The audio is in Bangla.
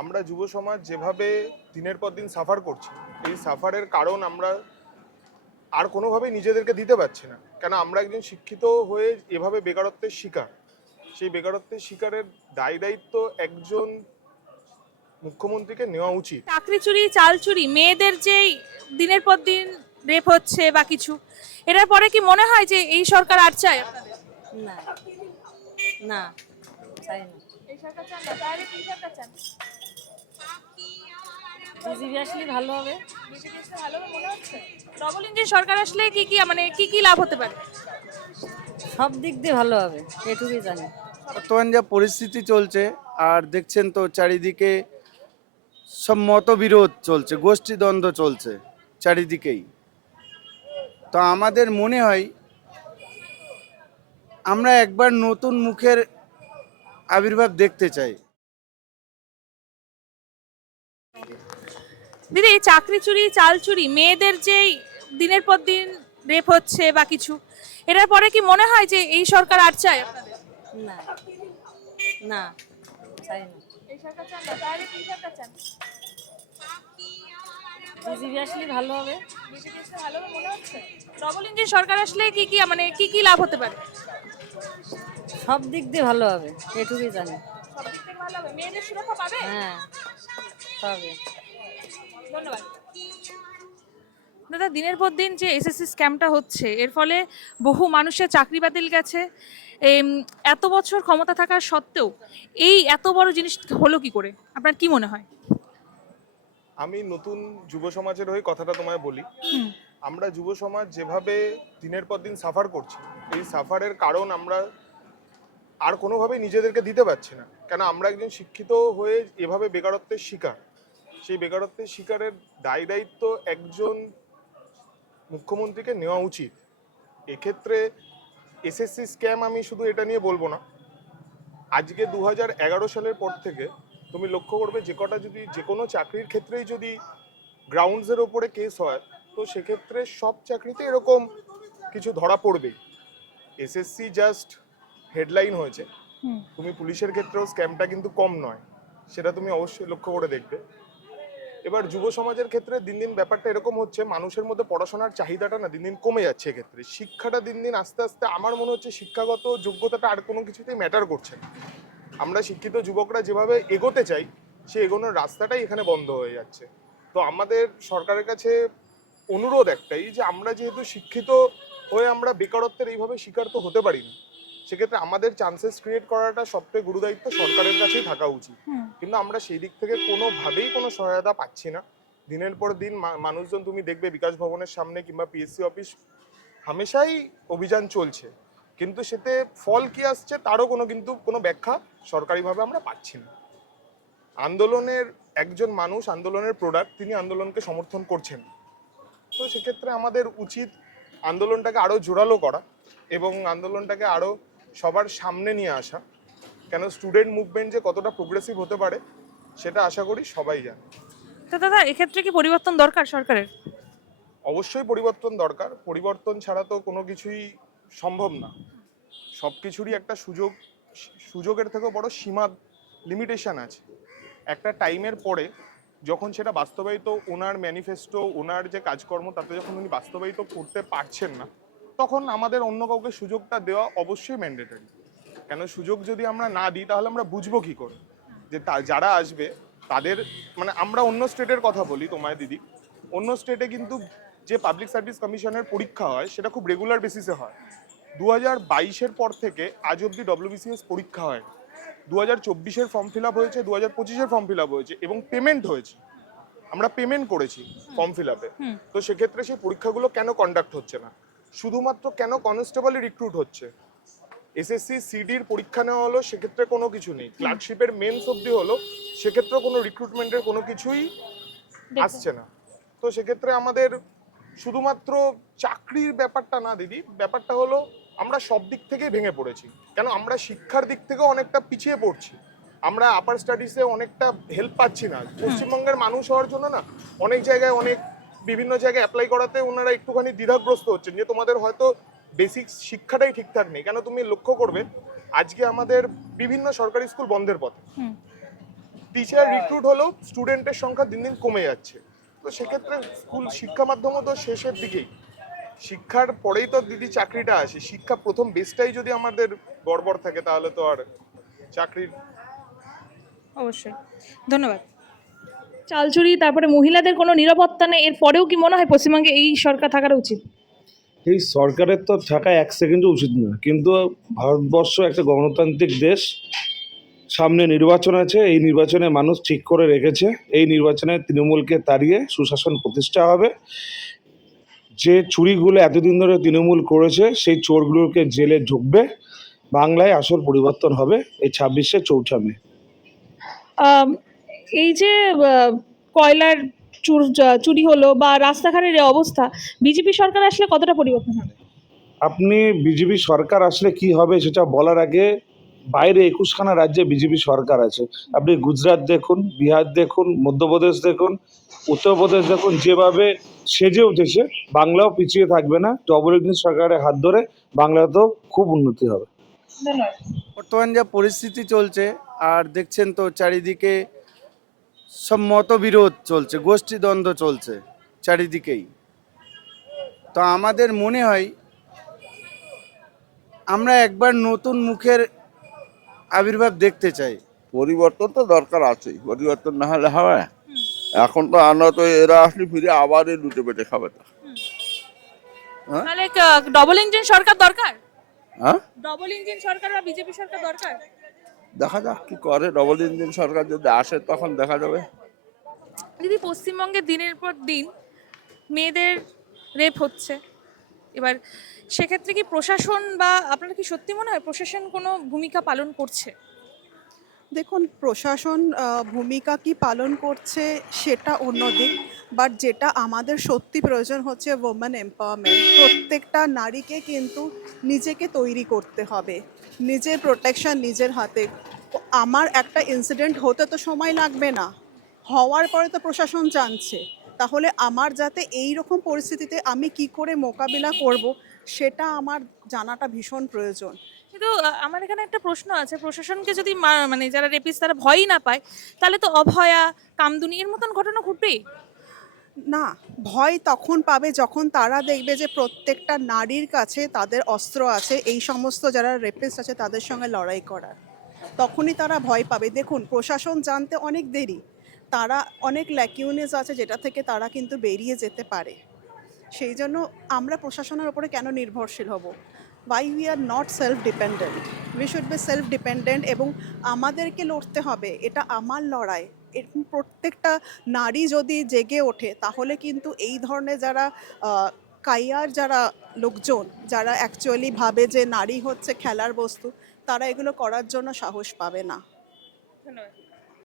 আমরা যুব সমাজ যেভাবে দিনের পর দিন সাফার করছি, এই সাফারের কারণ আমরা আর কোনোভাবেই নিজেদেরকে দিতে পারছি না। কেন আমরা একজন শিক্ষিত হয়ে এভাবে বেকারত্বের শিকার, সেই বেকারত্বের শিকারের দায় দায়িত্ব একজন মুখ্যমন্ত্রীকে নেওয়া উচিত। চাকরি চুরি, চাল চুরি, মেয়েদের যে দিনের পর দিন রেপ হচ্ছে বা কিছু, এটার পরে কি মনে হয় যে এই সরকার আর চায় আপনাদের? না, না, চাই না। এই সরকার চান না, তাহলে কি সরকার চান? বিজেপি আসলে ভালো হবে। বিজেপি আসলে ভালো হবে মনে হচ্ছে। ডবল ইঞ্জিন সরকার আসলে কি লাভ হতে পারে? সব দিক দিয়ে ভালো হবে, এটুকুই জানি। বর্তমান যা পরিস্থিতি চলছে, আর দেখছেন তো চারিদিকে সব মতবিরোধ চলছে, গোষ্ঠীদ্বন্দ্ব চলছে চারিদিকেই। তো আমাদের মনে হয় আমরা একবার নতুন মুখের আবির্ভাব দেখতে চাই। দিদি, চাকরি চুরি, চাল চুরি, মেয়েদের যে দিনের পর দিন রেপ হচ্ছে বা কিছু, এটার পরে কি মনে হয় যে এই সরকার আর চায় আপনাদের? না, না, চাই না। এই সরকার চান না, তাহলে কি সরকার চান? বিজেপি আসলে ভালো হবে। বিজেপি আসলে ভালো হবে মনে হচ্ছে। ডবল ইঞ্জিন সরকার আসলে কি লাভ হতে পারে? সব দিক দিয়ে ভালো হবে, এটুকুই জানি। সব দিক থেকে ভালো হবে, মেয়েদের সুরক্ষা পাবে। হ্যাঁ, পাবে। ধন্যবাদ দাদা। দিনের পর দিন যে এসএসসি স্ক্যামটা হচ্ছে, এর ফলে বহু মানুষের চাকরি বাতিল গেছে। এম, এত বছর ক্ষমতা থাকার সত্ত্বেও এই এত বড় জিনিস হলো কি করে, আপনার কি মনে হয়? আমি নতুন যুব সমাজের হয়ে কথাটা তোমায় বলি। আমরা যুব সমাজ যেভাবে দিনের পর দিন সাফার করছি, এই সাফারের কারণ আমরা আর কোনোভাবেই নিজেদেরকে দিতে পারছি না। কেন আমরা একজন শিক্ষিত হয়ে এভাবে বেকারত্বের শিকার, সেই বেকারত্বের শিকারের দায় দায়িত্ব একজন মুখ্যমন্ত্রীকে নেওয়া উচিত। এক্ষেত্রে এসএসসি স্ক্যাম আমি শুধু এটা নিয়ে বলবো না। আজকে 2011 সালের পর থেকে তুমি লক্ষ্য করবে যে কোনো চাকরির ক্ষেত্রেই যদি গ্রাউন্ডসের ওপরে কেস হয়, তো সেক্ষেত্রে সব চাকরিতে এরকম কিছু ধরা পড়বেই। এসএসসি জাস্ট হেডলাইন হয়েছে, তুমি পুলিশের ক্ষেত্রেও স্ক্যামটা কিন্তু কম নয়, সেটা তুমি অবশ্যই লক্ষ্য করে দেখবে। এবার যুব সমাজের ক্ষেত্রে দিন দিন ব্যাপারটা এরকম হচ্ছে, মানুষের মধ্যে পড়াশোনার চাহিদাটা না দিন দিন কমে যাচ্ছে। এক্ষেত্রে শিক্ষাটা দিন দিন আস্তে আস্তে আমার মনে হচ্ছে শিক্ষাগত যোগ্যতাটা আর কোনো কিছুতেই ম্যাটার করছে না। আমরা শিক্ষিত যুবকরা যেভাবে এগোতে চাই, সেই এগোনোর রাস্তাটাই এখানে বন্ধ হয়ে যাচ্ছে। তো আমাদের সরকারের কাছে অনুরোধ একটাই, যে আমরা যেহেতু শিক্ষিত হয়ে আমরা বেকারত্বের এইভাবে শিকার তো হতে পারি না, সেক্ষেত্রে আমাদের চান্সেস ক্রিয়েট করাটা সবথেকে গুরুদায়িত্ব সরকারের কাছেই থাকা উচিত। কিন্তু আমরা সেই দিক থেকে কোনোভাবেই কোনো সহায়তা পাচ্ছি না। দিনের পর দিন মানুষজন তুমি দেখবে বিকাশ ভবনের সামনে কিংবা পিএসসি অফিস হামেশাই অভিযান চলছে, কিন্তু সেতে ফল কি আসছে তারও কোনো ব্যাখ্যা সরকারিভাবে আমরা পাচ্ছি না। আন্দোলনের একজন মানুষ, আন্দোলনের প্রোডাক্ট, তিনি আন্দোলনকে সমর্থন করছেন। তো সেক্ষেত্রে আমাদের উচিত আন্দোলনটাকে আরও জোরালো করা এবং আন্দোলনটাকে আরও সবার সামনে নিয়ে আসা। কেন স্টুডেন্ট মুভমেন্ট যে কতটা প্রোগ্রেসিভ হতে পারে সেটা আশা করি সবাই জানে। তো দাদা, এক্ষেত্রে কি পরিবর্তন দরকার সরকারের? অবশ্যই পরিবর্তন দরকার, পরিবর্তন ছাড়া তো কোনো কিছুই সম্ভব না। সব কিছুরই একটা সুযোগের থেকেও বড় সীমা, লিমিটেশন আছে। একটা টাইমের পরে যখন সেটা বাস্তবায়িত, ওনার ম্যানিফেস্টো, ওনার যে কাজকর্ম তাতে যখন উনি বাস্তবায়িত করতে পারছেন না, তখন আমাদের অন্য কাউকে সুযোগটা দেওয়া অবশ্যই ম্যান্ডেটরি। কেন সুযোগ যদি আমরা না দিই তাহলে আমরা বুঝবো কী করে যে যারা আসবে তাদের, মানে আমরা অন্য স্টেটের কথা বলি তোমায় দিদি, অন্য স্টেটে কিন্তু যে পাবলিক সার্ভিস কমিশনের পরীক্ষা হয় সেটা খুব রেগুলার বেসিসে হয়। 2022-এর পর থেকে আজ অব্দি ডব্লিউবিসিএস পরীক্ষা হয়। 2024-এর ফর্ম ফিল আপ হয়েছে, 2025-এর ফর্ম ফিল আপ হয়েছে এবং পেমেন্ট হয়েছে, আমরা পেমেন্ট করেছি ফর্ম ফিল আপে। তো সেক্ষেত্রে সেই পরীক্ষাগুলো কেন কন্ডাক্ট হচ্ছে না? শুধুমাত্র কেন কনস্টেবলই রিক্রুট হচ্ছে? এসএসসি সিডির পরীক্ষা নেওয়া হলো, সেক্ষেত্রে কোনো কিছু নেই। ক্লার্কশিপের মেন্স অবধি হলো, সেক্ষেত্রে কোনো রিক্রুটমেন্টের কোনো কিছুই আসছে না। তো সেক্ষেত্রে আমাদের শুধুমাত্র চাকরির ব্যাপারটা না দিদি, ব্যাপারটা হলো আমরা সব দিক থেকেই ভেঙে পড়েছি। কেন আমরা শিক্ষার দিক থেকেও অনেকটা পিছিয়ে পড়ছি, আমরা আপার স্টাডিজে অনেকটা হেল্প পাচ্ছি না। পশ্চিমবঙ্গের মানুষ হওয়ার জন্য না অনেক জায়গায় বিভিন্ন জায়গায় অ্যাপ্লাই করাতে ওনারা একটুখানি দ্বিধাগ্রস্ত হচ্ছেন যে তোমাদের হয়তো বেসিক শিক্ষাটাই ঠিকঠাক নেই। কেন তুমি লক্ষ্য করবে আজকে আমাদের বিভিন্ন সরকারি স্কুল বন্ধের পথে, টিচার রিক্রুট হলেও স্টুডেন্টের সংখ্যা দিন দিন কমে যাচ্ছে। তো সেক্ষেত্রে স্কুল শিক্ষা মাধ্যমও তো শেষের দিকেই, শিক্ষার পরেই তো দিদি চাকরিটা আসে। শিক্ষা প্রথম বেসটাই যদি আমাদের গড়বড় থাকে তাহলে তো আর চাকরির। অবশ্যই, ধন্যবাদ। চাল চুরি, তারপরে মহিলাদের কোনো নিরাপত্তা নেই, এর পরেও কি মনে হয় পশ্চিমবঙ্গে এই সরকার থাকাটা উচিত? এই সরকারের তো থাকা এক সেকেন্ডও উচিত না, কিন্তু ভারতবর্ষ একটা গণতান্ত্রিক দেশ, সামনে নির্বাচন আছে, এই নির্বাচনে মানুষ ঠিক করে রেখেছে এই নির্বাচনে তৃণমূলকে তাড়িয়ে সুশাসন প্রতিষ্ঠা হবে। যে চুরিগুলো এতদিন ধরে তৃণমূল করেছে সেই চোরগুলোকে জেলে ঢুকবে, বাংলায় আসল পরিবর্তন হবে এই 26শে 4ঠা মে। আম, এই যে কয়লার চুরি হলো বা রাস্তাঘাটের এই অবস্থা, বিজেপি সরকার আসলে কতটা পরিবর্তন হবে? আপনি বিজেপি সরকার আসলে কি হবে সেটা বলার আগে, বাইরে 21খানা রাজ্যে বিজেপি সরকার আছে। আপনি গুজরাট দেখুন, বিহার দেখুন, মধ্যপ্রদেশ দেখুন, উত্তরপ্রদেশ দেখুন, যেভাবে সেজে উঠেছে। বাংলাও পিছিয়ে থাকবে না, ডবল ইঞ্জিন সরকারের হাত ধরে বাংলাতেও খুব উন্নতি হবে। ধন্যবাদ। বর্তমান যা পরিস্থিতি চলছে, আর দেখছেন তো চারিদিকে সব মতবিরোধ চলছে, গোষ্ঠীদ্বন্দ্ব চলছে চারিদিকেই। তো আমাদের মনে হয় আমরা একবার নতুন মুখের আবির্ভাব দেখতে চাই। পরিবর্তন তো দরকার আছেই, পরিবর্তন না হলে হবে? এখন তো আমরা তো এরা আসলে ফিরে আবার এই লুটে পেটে খাবে তো। হ্যাঁ? তাহলে ডবল ইঞ্জিন সরকার দরকার? হ্যাঁ, ডবল ইঞ্জিন সরকার বা বিজেপি সরকার দরকার? দেখা যাক কি করে। ডবল ইঞ্জিন সরকার যদি আসে তখন দেখা যাবে। দিদি, পশ্চিমবঙ্গে দিনের পর দিন মেয়েদের রেপ হচ্ছে, এবার সেক্ষেত্রে কি প্রশাসন বা আপনার কি সত্যি মনে হয় প্রশাসন কোনো ভূমিকা পালন করছে? দেখুন, প্রশাসন ভূমিকা কি পালন করছে সেটা অন্য দিক, বাট যেটা আমাদের সত্যি প্রয়োজন হচ্ছে ওমেন এম্পাওয়ারমেন্ট। প্রত্যেকটা নারীকে কিন্তু নিজেকে তৈরি করতে হবে, নিজের প্রোটেকশন নিজের হাতে। আমার একটা ইনসিডেন্ট হতে তো সময় লাগবে না, হওয়ার পরে তো প্রশাসন জানছে। তাহলে আমার যাতে এই রকম পরিস্থিতিতে আমি কি করে মোকাবিলা করব সেটা আমার জানাটা ভীষণ প্রয়োজন। কিন্তু আমার এখানে একটা প্রশ্ন আছে, প্রশাসনকে যদি মানে যারা রেপিস্ট তারা ভয়ই না পায়, তাহলে তো অভয়া, কামদুনি এর মতন ঘটনা ঘটবেই। না, ভয় তখন পাবে যখন তারা দেখবে যে প্রত্যেকটা নারীর কাছে তাদের অস্ত্র আছে, এই সমস্ত যারা রেপিস্ট আছে তাদের সঙ্গে লড়াই করার। তখনই তারা ভয় পাবে। দেখুন, প্রশাসন জানতে অনেক দেরি, তারা অনেক ল্যাকিউনেস আছে যেটা থেকে তারা কিন্তু বেরিয়ে যেতে পারে। সেই জন্য আমরা প্রশাসনের উপরে কেন নির্ভরশীল হব? Why we are not self dependent? We should be self dependent, এবং আমাদেরকে লড়তে হবে, এটা আমার লড়াই। এরকম প্রত্যেকটা নারী যদি জেগে ওঠে তাহলে কিন্তু এই ধরনের যারা কাইয়ার যারা লোকজন, যারা অ্যাকচুয়ালি ভাবে যে নারী হচ্ছে খেলার বস্তু, তারা এগুলো করার জন্য সাহস পাবে না। ধন্যবাদ।